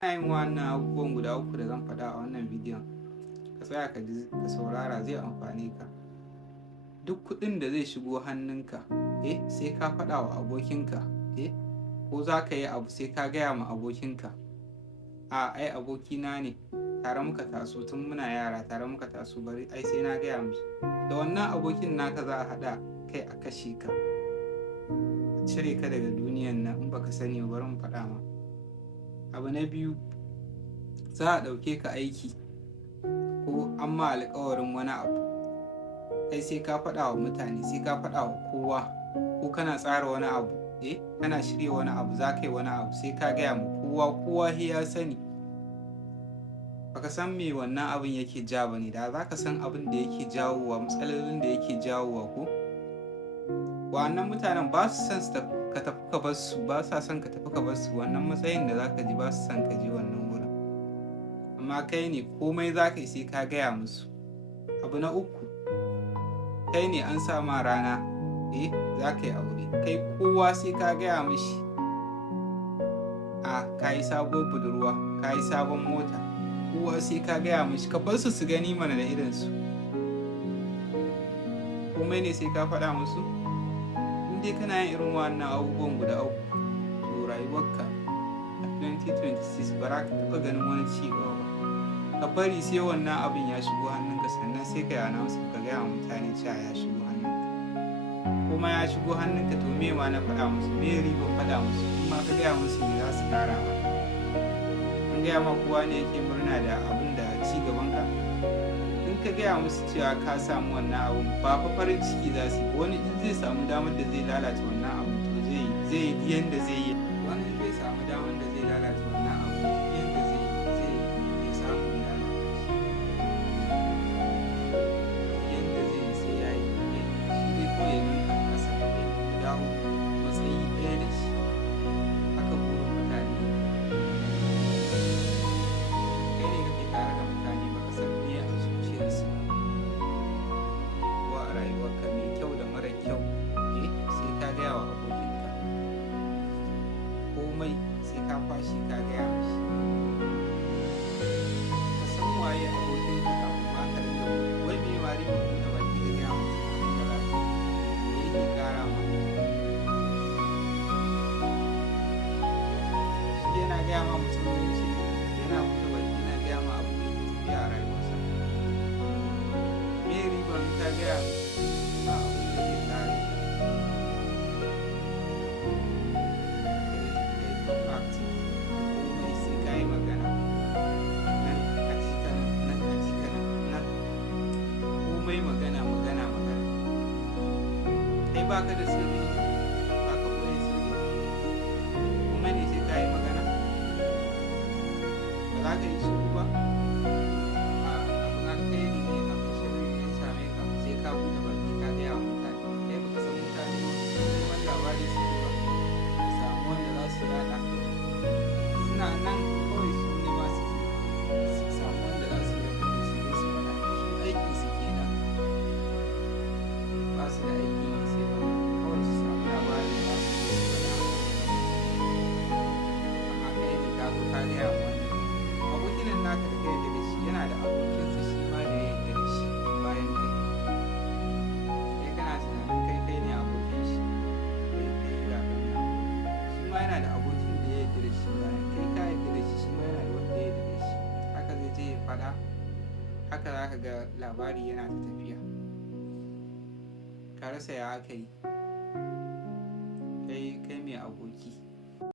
Ina yin wannan abubuwan guda uku da zan faɗa a wannan bidiyon, ka tsaya ka saurara, zai amfane ka. Duk kuɗin da zai shigo hannunka sai ka faɗa wa abokinka, ko za ka yi abu sai ka gaya ma abokinka. Ai abokina ne, tare muka taso tun muna yara, tare muka taso, bari ai sai na gaya mishi. Da wannan abokin naka za a haɗa kai a kashe ka, a cire ka daga duniyan nan in baka sani ba, bari mu faɗa ma. Abu na biyu, za a ɗauke ka aiki ko an ma alƙawarin wani abu, kai sai ka faɗa wa mutane, sai ka faɗa wa kowa, ko kana tsara wani abu, kana shirya wani abu, za ka yi wani abu, sai ka gaya ma kowa, kowa ya sani. Baka san me wannan abin yake ja ba ne, da za ka san abin da yake jawowa, matsalolin da yake jawowa ko wa'annan mutanen ba su san ka tafi ka bar su, ba sa son ka tafi ka bar su wannan matsayin da za ka ji, ba su son ka je wannan wurin. Amma kai ne komai za ka yi sai ka gaya musu. Abu na uku, kai ne an sa ma rana, za ka yi aure, kai kowa sai ka gaya mishi. Ka yi sabuwar budurwa, ka yi sabon mota, kowa sai ka gaya mishi, ka bar su gani mana da idansu. Komai ne sai ka faɗa musu. In dai kana yin irin wannan abubuwan guda uku, to rayuwarka a 2026 ba za ka taɓa ganin wani ci gaba ba. Ka bari sai wannan abin ya shigo hannunka, sannan sai ka yi announcement, ka gaya wa mutane cewa ya shigo hannunka. Kuma ya shigo hannunka, to me ma na faɗa musu, me riba faɗa musu, kuma ka gaya musu me za su ƙara ma. In gaya ma kowa ne yake murna da abin da ci gaban ka. In ka gaya musu cewa ka samu wannan abun, ba fa farin ciki za su yi. Wani in zai samu damar da zai lalata wannan abun, to zai yi yanda zai yi. Wani in zai samu damar da zai lalata wannan abun, yanda zai yi samu ya lalata shi. Yanda zai yi sai ya yi, shi dai ko ya ninka kasa, ya dawo matsayi ɗaya da shi. Haka burin mutane. Kai ne kake tare da mutane, baka san me a zuciyarsu ko a rayuwarka, mai kyau da mara kyau, sai ka gaya wa abokinka. Komai sai ka fashi ka gaya mishi. Ka san waye abokinka kafin ma ka riga wai me ma riba buɗe baki ka gaya masa abin da me yake ƙara ma. Shi yana gaya ma matsalolin shi, yana buɗe baki yana gaya ma abin da yake tafiya a rayuwarsa. Me riba in ka gaya mishi ba abin da zai ƙare. Komai sai ka yi magana, nan a ci kanan, nan a ci kanan, nan komai magana. Kai ba ka da sirri, ba ka koyi sirri. Komai ne sai ka yi magana. Ba za ka yi shiru ba. Abin alkhairi ne, abin sharri ne ya same ka, sai ka buɗe baki ka gaya wa mutane. Kai baka san mutane neman labari suke ba, ka samu wanda za su yaɗa. Suna nan kawai su ne masu su samu wanda za su yaɗa da su ne su faɗa. Su aikin su kenan. Ba su da aiki ne sai ba kawai su samu labarin da za su je su faɗa. Amma kai ne ka zo ka gaya wa wani. Abokin nan naka da kai da shi yana da abokinsa shi ma da ya yarda da shi bayan kai. Kai kana tunanin kai ne abokin shi, kai ga kan nan. Shi ma yana da abokin da ya yarda da shi bayan kai ka yarda da shi, shi ma yana da wanda ya yarda da shi. Haka zai je ya faɗa, haka za ka ga labari yana ta tafiya. Ka rasa ya aka yi. Kai mai aboki.